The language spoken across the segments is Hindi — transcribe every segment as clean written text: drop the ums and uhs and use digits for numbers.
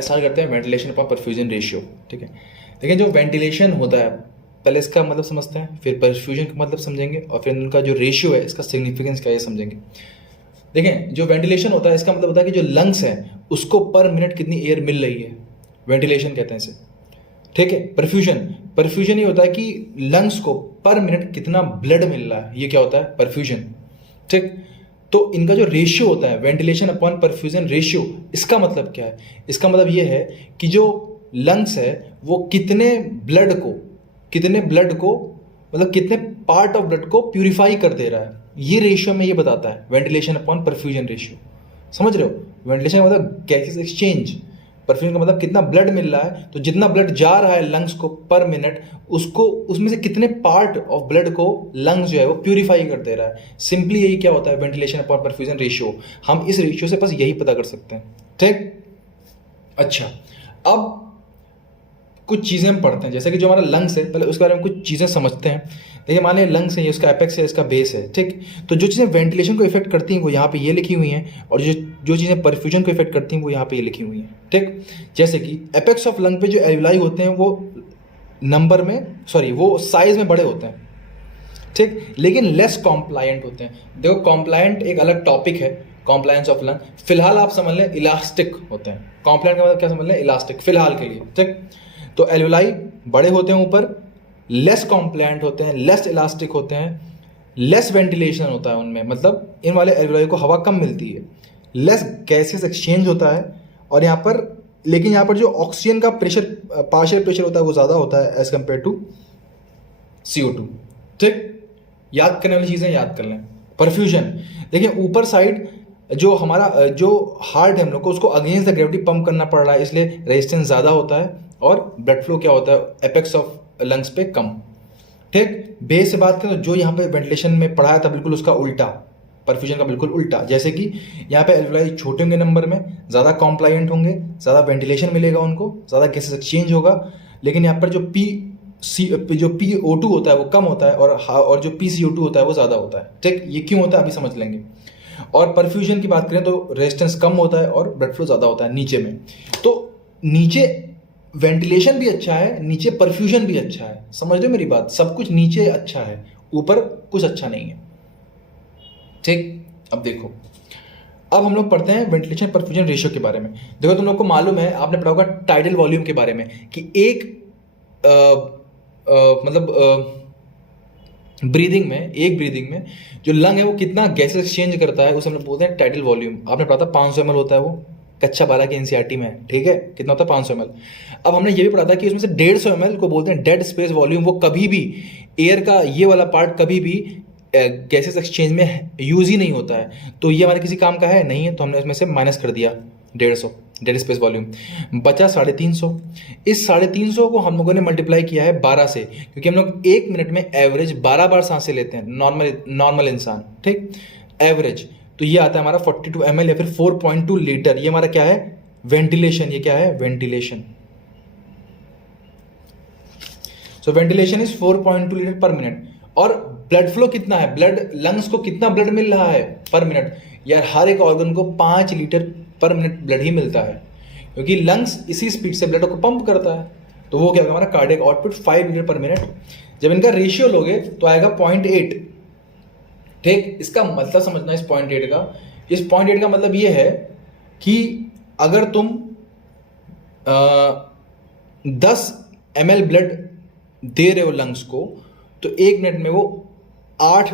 स्टार्ट करते हैं वेंटिलेशन अपॉन परफ्यूजन रेशियो। ठीक है, देखिए जो वेंटिलेशन होता है पहले इसका मतलब समझते हैं, फिर परफ्यूजन का मतलब समझेंगे और फिर उनका जो रेशियो है इसका सिग्निफिकेंस क्या है समझेंगे। देखें जो वेंटिलेशन होता है इसका मतलब होता है कि जो लंग्स है उसको पर मिनट कितनी एयर मिल रही है, वेंटिलेशन कहते हैं इसे। ठीक है, परफ्यूजन ये होता है कि लंग्स को पर मिनट कितना ब्लड मिल रहा है, ये क्या होता है परफ्यूजन। ठीक, तो इनका जो रेशियो होता है वेंटिलेशन अपॉन परफ्यूजन रेशियो, इसका मतलब क्या है, इसका मतलब ये है कि जो लंग्स है वो कितने ब्लड को मतलब कितने पार्ट ऑफ ब्लड को प्यूरिफाई कर दे रहा है, ये रेशियो में ये बताता है वेंटिलेशन अपॉन परफ्यूजन रेशियो। समझ रहे हो, वेंटिलेशन का मतलब गैसेस एक्सचेंज, परफ्यूजन का मतलब कितना ब्लड मिल रहा है, तो जितना ब्लड जा रहा है लंग्स को पर मिनट, उसको उसमें से कितने पार्ट ऑफ ब्लड को लंग्स जो है वो प्यूरिफाई कर दे रहा है। सिंपली यही क्या होता है वेंटिलेशन अपॉन परफ्यूजन रेशियो। हम इस रेशियो से बस यही पता कर सकते हैं। ठीक, अच्छा अब कुछ चीज़ें हम पढ़ते हैं, जैसे कि जो हमारा लंग्स है पहले उसके बारे में कुछ चीज़ें समझते हैं। देखिए मान लिया लंग्स है, ये उसका एपेक्स है, इसका बेस है। ठीक, तो जो चीज़ें वेंटिलेशन को इफेक्ट करती हैं वो यहाँ पे ये लिखी हुई हैं, और जो चीज़ें परफ्यूजन को इफेक्ट करती हैं वो यहाँ पे ये लिखी हुई हैं। ठीक, जैसे कि एपेक्स ऑफ लंग पे जो एल्विलाई होते हैं वो नंबर में वो साइज में बड़े होते हैं। ठीक, लेकिन लेस कॉम्प्लायंट होते हैं। देखो कॉम्प्लायंट एक अलग टॉपिक है, कॉम्प्लायंस ऑफ लंग। फिलहाल आप समझ लें इलास्टिक होते हैं। कॉम्प्लायंट का मतलब क्या समझ लें, इलास्टिक फिलहाल के लिए। ठीक, तो एल्विलाई बड़े होते हैं ऊपर, लेस कॉम्प्लायंट होते हैं, लेस इलास्टिक होते हैं, लेस वेंटिलेशन होता है उनमें, मतलब इन वाले एल्विलाई को हवा कम मिलती है, लेस गैसेस एक्सचेंज होता है, और यहाँ पर लेकिन यहाँ पर जो ऑक्सीजन का प्रेशर पार्शियल प्रेशर होता है वो ज़्यादा होता है एज कम्पेयर टू CO2। ठीक, याद करने वाली चीज़ें याद कर लें। परफ्यूजन देखिए ऊपर साइड जो हमारा जो हार्ट है हम लोग को उसको अगेंस्ट द ग्रेविटी पंप करना पड़ रहा है, इसलिए रेजिस्टेंस ज़्यादा होता है और ब्लड फ्लो क्या होता है एपेक्स ऑफ लंग्स पे कम। ठीक, बेस से बात करें तो जो यहाँ पे वेंटिलेशन में पढ़ाया था बिल्कुल उसका उल्टा, परफ्यूजन का बिल्कुल उल्टा। जैसे कि यहाँ पे एल्विलाई छोटे होंगे नंबर में, ज़्यादा कॉम्प्लायंट होंगे, ज़्यादा वेंटिलेशन मिलेगा उनको, ज़्यादा गैसेस एक्सचेंज होगा, लेकिन यहाँ पर जो PO2 होता है वो कम होता है और जो PCO2 होता है वो ज़्यादा होता है। ठीक, ये क्यों होता है अभी समझ लेंगे। और परफ्यूजन की बात करें तो रेजिस्टेंस कम होता है और ब्लड फ्लो ज़्यादा होता है नीचे में। तो नीचे वेंटिलेशन भी अच्छा है, नीचे परफ्यूजन भी अच्छा है। समझ रहे हो मेरी बात, सब कुछ नीचे अच्छा है, ऊपर कुछ अच्छा नहीं है। ठीक, अब देखो अब हम लोग पढ़ते हैं वेंटिलेशन परफ्यूजन रेशियो के बारे में। देखो तुम लोग को मालूम है, आपने पढ़ा होगा टाइडल वॉल्यूम के बारे में कि एक ब्रीदिंग में जो लंग है वो कितना गैस एक्सचेंज करता है उसे हम लोग बोलते हैं टाइडल वॉल्यूम। आपने पढ़ा था 500 ml होता है वो, कक्षा 12 की एनसीईआरटी में है। ठीक है, कितना होता है 500 ml। अब हमने ये भी पढ़ा था कि उसमें से 150 ml को बोलते हैं डेड स्पेस वॉल्यूम। वो कभी भी एयर का ये वाला पार्ट कभी भी गैसेस एक्सचेंज में यूज ही नहीं होता है, तो ये हमारे किसी काम का है नहीं है, तो हमने उसमें से माइनस कर दिया 150 डेड स्पेस वॉल्यूम, बचा 350। इस 350 को हम लोगों ने मल्टीप्लाई किया है 12 से, क्योंकि हम लोग 1 मिनट में एवरेज 12 बार सांसें लेते हैं नॉर्मल इंसान। ठीक, एवरेज, तो ये आता है हमारा 42 ml या फिर 4.2 लीटर। ये हमारा क्या है वेंटिलेशन, ये क्या है ventilation. So ventilation is 4.2 litre पर मिनट। और ब्लड फ्लो कितना है, ब्लड लंग्स को कितना ब्लड मिल रहा है पर मिनट, यार हर एक ऑर्गन को 5 लीटर पर मिनट ब्लड ही मिलता है, क्योंकि लंग्स इसी स्पीड से ब्लड को पंप करता है। तो वो क्या होगा हमारा कार्डियक आउटपुट 5 लीटर पर मिनट। जब इनका रेशियो लोगे तो आएगा 0.8। ठीक, इसका मतलब समझना इस 0.8 का, इस 0.8 का मतलब ये है कि अगर तुम 10 ml ब्लड दे रहे हो लंग्स को, तो 1 मिनट में वो 8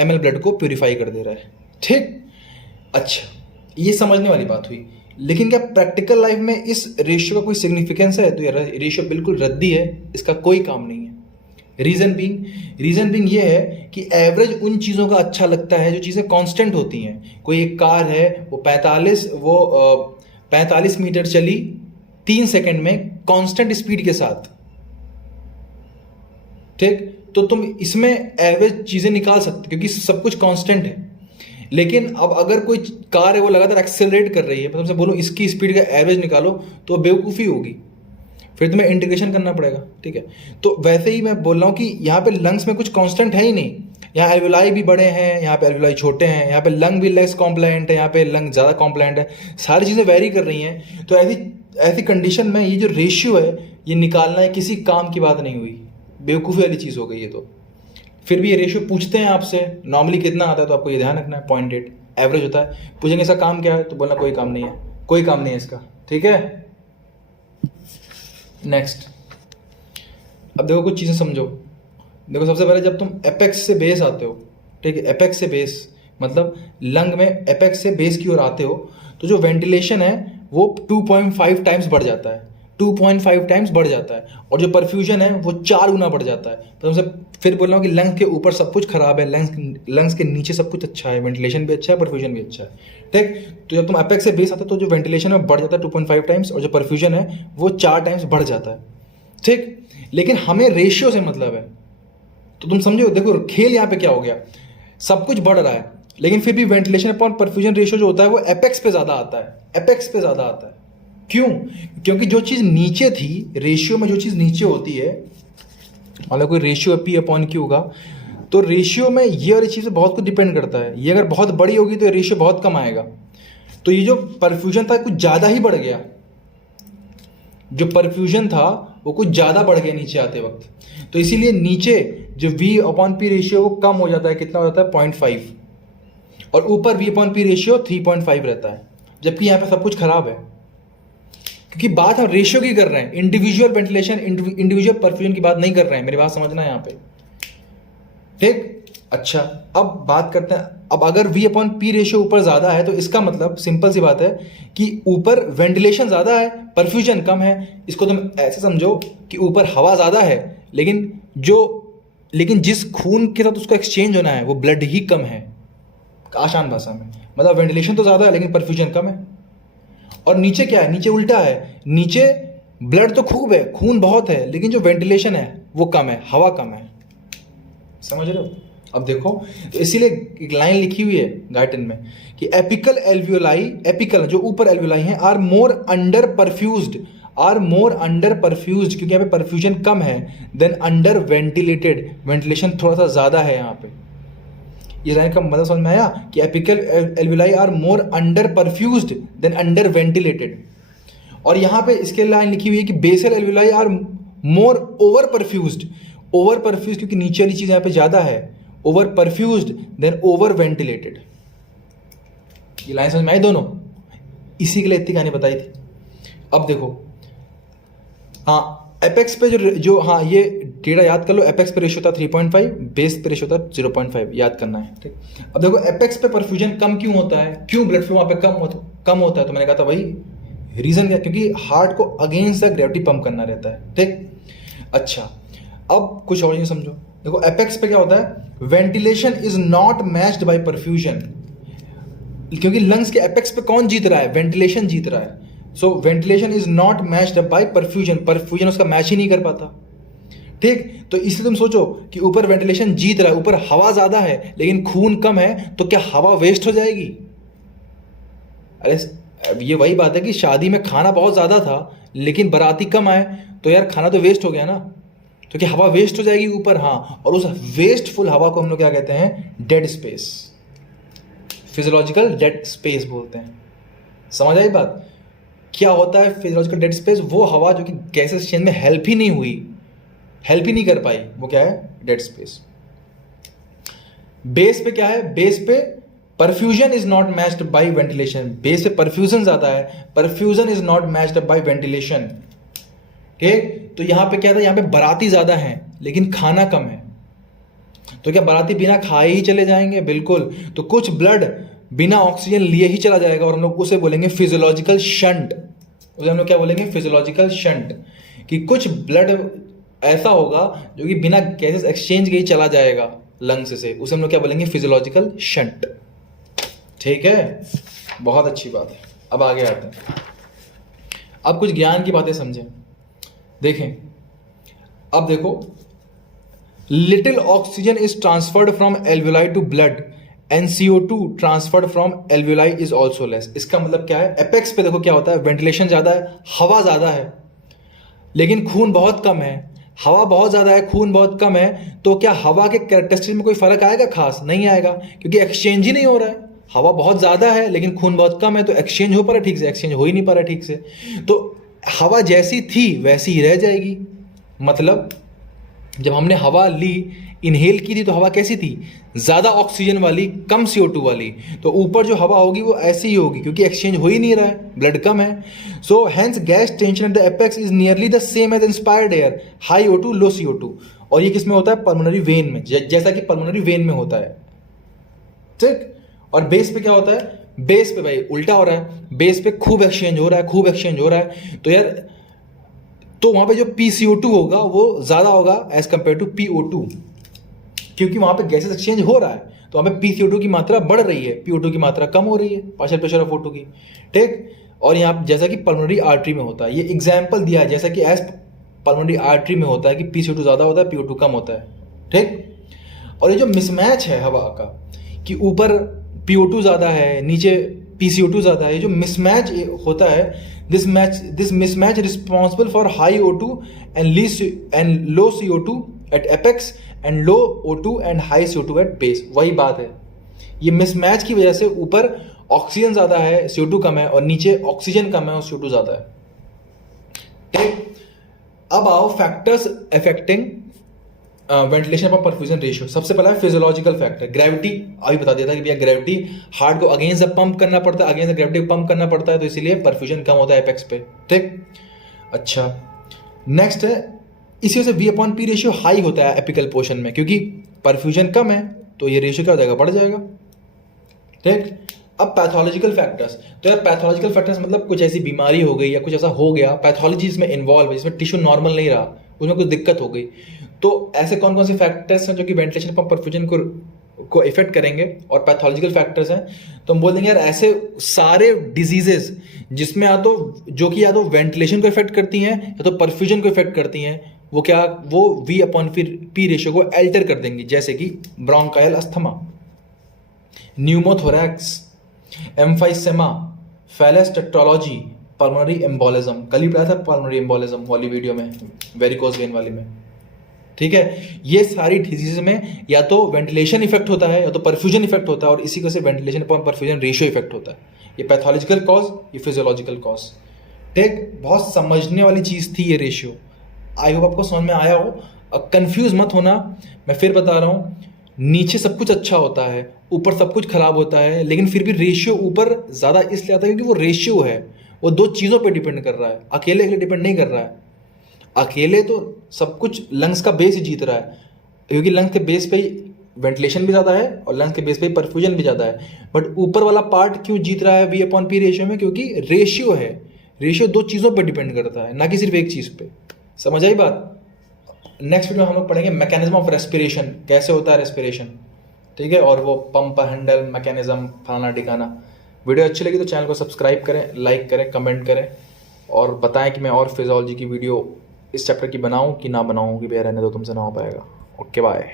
ml ब्लड को प्यूरिफाई कर दे रहा है। ठीक, अच्छा ये समझने वाली बात हुई, लेकिन क्या प्रैक्टिकल लाइफ में इस रेशियो का कोई सिग्निफिकेंस है? तो ये रेशियो बिल्कुल रद्दी है, इसका कोई काम नहीं है। रीजन बीइंग ये है कि एवरेज उन चीज़ों का अच्छा लगता है जो चीज़ें कांस्टेंट होती हैं। कोई एक कार है वो 45 मीटर चली 3 सेकंड में कांस्टेंट स्पीड के साथ। ठीक, तो तुम इसमें एवरेज चीज़ें निकाल सकते क्योंकि सब कुछ कांस्टेंट है। लेकिन अब अगर कोई कार है वो लगातार एक्सेलरेट कर रही है, मैं तुमसे बोलूँ इसकी स्पीड का एवरेज निकालो तो बेवकूफ़ी होगी, फिर तुम्हें इंटीग्रेशन करना पड़ेगा। ठीक है, तो वैसे ही मैं बोल रहा हूँ कि यहाँ पे लंग्स में कुछ कांस्टेंट है ही नहीं। यहाँ एल्वुलाई भी बड़े हैं, यहाँ पे एल्वुलाई छोटे हैं, यहाँ पे लंग भी लेस कॉम्प्लाइंट है, यहाँ पे लंग ज़्यादा कॉम्प्लाइंट है, सारी चीज़ें वेरी कर रही हैं। तो ऐसी ऐसी कंडीशन में ये जो रेशियो है ये निकालना है किसी काम की बात नहीं हुई, बेवकूफ़ी वाली चीज़ हो गई ये। तो फिर भी ये रेशियो पूछते हैं आपसे, नॉर्मली कितना आता है तो आपको ये ध्यान रखना है 0.8 एवरेज होता है। पूछेंगे इसका काम क्या है तो बोलना कोई काम नहीं है, कोई काम नहीं है इसका, ठीक है। नेक्स्ट, अब देखो कुछ चीज़ें समझो। देखो सबसे पहले जब तुम एपेक्स से बेस आते हो, ठीक है, एपेक्स से बेस मतलब लंग में एपेक्स से बेस की ओर आते हो, तो जो वेंटिलेशन है वो 2.5 टाइम्स बढ़ जाता है, 2.5 टाइम्स बढ़ जाता है, और जो परफ्यूजन है वो 4 गुना बढ़ जाता है। तो तुमसे फिर बोल रहा हूँ कि लंग्स के ऊपर सब कुछ खराब है, लंग्स के नीचे सब कुछ अच्छा है, वेंटिलेशन भी अच्छा है, परफ्यूजन भी अच्छा है, ठीक। तो जब तुम एपेक्स से बेस आते हो तो जो वेंटिलेशन है बढ़ जाता है 2.5 टाइम्स, और जो परफ्यूजन है वो 4 टाइम्स बढ़ जाता है, ठीक। लेकिन हमें रेशियो से मतलब है, तो तुम समझो। देखो खेल यहाँ पे क्या हो गया, सब कुछ बढ़ रहा है लेकिन फिर भी वेंटिलेशन अपॉन परफ्यूजन रेशियो जो होता है वो एपेक्स पे ज़्यादा आता है, एपेक्स पे ज़्यादा आता है। क्यों? क्योंकि जो चीज़ नीचे थी, रेशियो में जो चीज़ नीचे होती है, मतलब कोई रेशियो P अपॉन Q होगा, तो रेशियो में ये वाली चीज़ बहुत कुछ डिपेंड करता है। ये अगर बहुत बड़ी होगी तो रेशियो बहुत कम आएगा। तो ये जो परफ्यूजन था कुछ ज़्यादा ही बढ़ गया, जो परफ्यूजन था वो कुछ ज़्यादा बढ़ गया नीचे आते वक्त, तो इसीलिए नीचे जो V अपॉन P रेशियो वो कम हो जाता है। कितना हो जाता है? 0.5, और ऊपर V अपॉन P रेशियो 3.5 रहता है, जबकि यहाँ पे सब कुछ खराब है। क्योंकि बात हम रेशियो की कर रहे हैं, इंडिविजुअल वेंटिलेशन, इंडिविजुअल परफ्यूजन की बात नहीं कर रहे हैं। मेरी बात समझना है यहाँ पे, ठीक। अच्छा, अब बात करते हैं, अब अगर V अपॉन P रेशियो ऊपर ज़्यादा है तो इसका मतलब सिंपल सी बात है कि ऊपर वेंटिलेशन ज़्यादा है, परफ्यूजन कम है। इसको तुम ऐसे समझो कि ऊपर हवा ज़्यादा है लेकिन जिस खून के साथ उसका एक्सचेंज होना है वो ब्लड ही कम है, आसान भाषा में। मतलब वेंटिलेशन तो ज़्यादा है लेकिन परफ्यूजन कम है। और नीचे क्या है? नीचे उल्टा है, नीचे ब्लड तो खूब है, खून बहुत है, लेकिन जो वेंटिलेशन है वो कम है, हवा कम है। समझ रहे हो? अब देखो, तो इसीलिए एक लाइन लिखी हुई है गाइटन में कि एपिकल एल्वियोलाई, एपिकल जो ऊपर एल्वियोलाई हैं, आर मोर अंडर परफ्यूज्ड, क्योंकि यहाँ पे परफ्यूजन कम है, देन अंडर वेंटिलेटेड, वेंटिलेशन थोड़ा सा ज़्यादा है यहाँ पे। ये लाइन का मतलब समझ में आया कि apical alveoli are more under perfused than under ventilated. और यहाँ पे इसके लाइन लिखी हुई है कि basal alveoli are more over perfused, क्योंकि नीचे वाली चीज़ यहाँ पे ज़्यादा है, over perfused than over ventilated. ये लाइन समझ में आई दोनों? इसी के लिए इतनी कहानी बताई थी। अब देखो, हाँ, एपेक्स पे जो हाँ, ये डेटा याद कर लो। एपेक्स पे रेशियो था 3.5, बेस पे रेशियो था 0.5, याद करना है, ठीक। अब देखो एपेक्स पे परफ्यूजन कम क्यों होता है, क्यों ब्लड फ्लो वहाँ पे कम होता है? तो मैंने कहा था भाई रीज़न क्या, क्योंकि हार्ट को अगेंस्ट द ग्रेविटी पंप करना रहता है, ठीक। अच्छा, अब कुछ और चीज़ समझो। देखो एपेक्स पे क्या होता है, ventilation is not matched by perfusion, क्योंकि लंग्स के एपेक्स पे कौन जीत रहा है? वेंटिलेशन जीत रहा है। So ventilation is not matched by perfusion उसका मैच ही नहीं कर पाता, ठीक। तो इसलिए तुम सोचो कि ऊपर वेंटिलेशन जीत रहा है, ऊपर हवा ज्यादा है लेकिन खून कम है, तो क्या हवा वेस्ट हो जाएगी? अरे ये वही बात है कि शादी में खाना बहुत ज्यादा था लेकिन बाराती कम आए, तो यार खाना तो वेस्ट हो गया ना। तो क्या हवा वेस्ट हो जाएगी ऊपर? हाँ। और उस वेस्टफुल हवा को हम लोग क्या कहते हैं? Dead space, physiological dead space बोलते हैं। समझ आई बात? क्या होता है फिजियोलॉजिकल डेड स्पेस? वो हवा जो कि गैस एक्सचेंज में हेल्प ही नहीं कर पाई, वो क्या है? Dead space. बेस पे क्या है? बेस पे perfusion is not matched by ventilation, base पे परफ्यूजन ज्यादा है, perfusion is not matched by ventilation, ठीक। तो यहां पे क्या था? यहां पे बाराती ज्यादा है लेकिन खाना कम है, तो क्या बाराती बिना खाए ही चले जाएंगे? बिल्कुल। तो कुछ ब्लड बिना ऑक्सीजन लिए ही चला जाएगा, और हम लोग उसे बोलेंगे फिजियोलॉजिकल शंट। उसे हम लोग क्या बोलेंगे? Physiological shunt. कि कुछ ब्लड ऐसा होगा जो कि बिना गैसेस एक्सचेंज के ही चला जाएगा लंग्स से, उसे हम लोग क्या बोलेंगे? फिजियोलॉजिकल शंट, ठीक है। बहुत अच्छी बात है। अब आगे आते हैं, अब कुछ ज्ञान की बातें समझें। देखें, अब देखो, little oxygen is transferred from alveoli to blood and CO2 transferred from alveoli is also less. इसका मतलब क्या है? एपेक्स पे देखो क्या होता है, वेंटिलेशन ज्यादा है, हवा ज्यादा है, लेकिन खून बहुत कम है, हवा बहुत ज़्यादा है, खून बहुत कम है, तो क्या हवा के कैरेक्टरिस्टिक में कोई फ़र्क आएगा? खास नहीं आएगा, क्योंकि एक्सचेंज ही नहीं हो रहा है। हवा बहुत ज़्यादा है लेकिन खून बहुत कम है, तो एक्सचेंज हो पा रहा है ठीक से? एक्सचेंज हो ही नहीं पा रहा ठीक से। तो हवा जैसी थी वैसी ही रह जाएगी। मतलब जब हमने हवा ली, इनहेल की थी, तो हवा कैसी थी? ज़्यादा ऑक्सीजन वाली, कम CO2 वाली। तो ऊपर जो हवा होगी वो ऐसी ही होगी, क्योंकि एक्सचेंज हो ही नहीं रहा है, ब्लड कम है। So hence gas tension at the apex is nearly the same as inspired air, high O2 low CO2। और ये किस में होता है? पल्मोनरी वेन में, जैसा कि पल्मोनरी वेन में होता है, ठीक। और बेस पे क्या होता है? बेस पे भाई उल्टा हो रहा है, बेस पे खूब एक्सचेंज हो रहा है, खूब एक्सचेंज हो रहा है। तो यार, तो वहां पे जो PCO2 होगा वो ज्यादा होगा एज कंपेयर टू PO2, क्योंकि वहां पे गैसेस एक्सचेंज हो रहा है। तो वहां पे PCO2 की मात्रा बढ़ रही है, PO2 की मात्रा कम हो रही है, पार्शियल प्रेशर ऑफ O2 की, ठीक। और यहाँ जैसा कि पल्मोनरी आर्टरी में होता है, ये एग्जाम्पल दिया है, जैसा कि एज पल्मोनरी आर्टरी में होता है कि PCO2 ज्यादा होता है, PO2 कम होता है, ठीक। और ये जो मिसमैच है हवा का, कि ऊपर PO2 ज़्यादा है, नीचे PCO2 ज़्यादा है, जो मिसमैच होता है, this mismatch responsible for high O2 and low CO2 at apex and low O2 and high CO2 at base. वही बात है, ये मिसमैच की वजह से ऊपर ऑक्सीजन ज़्यादा है, CO2 कम है, और नीचे ऑक्सीजन कम है और CO2 ज़्यादा है, ठीक। अब आओ फैक्टर्स अफेक्टिंग वेंटिलेशन पर परफ्यूजन रेशियो। सबसे पहला है फिजियोलॉजिकल फैक्टर, ग्रेविटी। अभी बता देता है कि भैया ग्रेविटी, हार्ट को अगेंस्ट द पंप करना पड़ता है, अगेंस्ट द ग्रेविटी पंप करना पड़ता है, तो इसीलिए परफ्यूजन कम होता है एपेक्स पे, ठीक। अच्छा, नेक्स्ट है, इसी वजह से V/P रेशियो हाई होता है एपिकल पोर्शन में, क्योंकि परफ्यूजन कम है तो ये रेशियो क्या हो जाएगा? बढ़ जाएगा, ठीक। अब पैथोलॉजिकल फैक्टर्स, तो यार पैथोलॉजिकल फैक्टर्स मतलब कुछ ऐसी बीमारी हो गई या कुछ ऐसा हो गया, पैथोलॉजी इसमें इन्वॉल्व है, जिसमें टिश्यू नॉर्मल नहीं रहा, उसमें कुछ दिक्कत हो गई, तो ऐसे कौन कौन से फैक्टर्स हैं जो कि वेंटिलेशन पंप परफ्यूजन को इफेक्ट करेंगे और पैथोलॉजिकल फैक्टर्स हैं? तो हम बोल देंगे यार ऐसे सारे डिजीजेस जिसमें या तो वेंटिलेशन को इफेक्ट करती हैं या तो परफ्यूजन को इफेक्ट करती हैं, वो क्या, वो V/P रेशियो को अल्टर कर देंगे, जैसे कि bronchial asthma, pneumothorax, emphysema, Fallot's tetralogy, pulmonary embolism. कल ही पढ़ा था पल्मोनरी एम्बोलिज्म वाली वीडियो में, वेरिकोज वेन वाली में, ठीक है। ये सारी डिजीज में या तो वेंटिलेशन इफेक्ट होता है या तो परफ्यूजन इफेक्ट होता है, और इसी वजह से ventilation upon perfusion ratio effect होता है। ये पैथोलॉजिकल कॉज, ये फिजियोलॉजिकल कॉज, ठीक। बहुत समझने वाली चीज थी ये रेशियो, आई होप आपको समझ में आया हो। अब कंफ्यूज मत होना, मैं फिर बता रहा हूँ, नीचे सब कुछ अच्छा होता है, ऊपर सब कुछ खराब होता है, लेकिन फिर भी रेशियो ऊपर ज्यादा इसलिए आता है क्योंकि वो रेशियो है, वो दो चीजों पर डिपेंड कर रहा है, अकेले डिपेंड नहीं कर रहा है। अकेले तो सब कुछ लंग्स का बेस ही जीत रहा है, क्योंकि लंग्स के बेस पे ही वेंटिलेशन भी ज़्यादा है और लंग्स के बेस पे ही परफ्यूजन भी ज़्यादा है। बट ऊपर वाला पार्ट क्यों जीत रहा है V/P रेशियो में? क्योंकि रेशियो है, रेशियो दो चीज़ों पर डिपेंड करता है, ना कि सिर्फ एक चीज़ पे। समझ आई बात? नेक्स्ट वीडियो में हम लोग पढ़ेंगे मैकेनिज्म ऑफ रेस्पिरेशन, कैसे होता है रेस्पिरेशन, ठीक है, और वो पंप, हैंडल, मैकेनिज्म, फलाना ठिकाना। वीडियो अच्छी लगी तो चैनल को सब्सक्राइब करें, लाइक करें, कमेंट करें, और बताएं कि मैं और फिजियोलॉजी की वीडियो इस चैप्टर की बनाऊं कि ना बनाऊं, कि भैया रहने दो, तुमसे ना हो पाएगा। Okay, bye.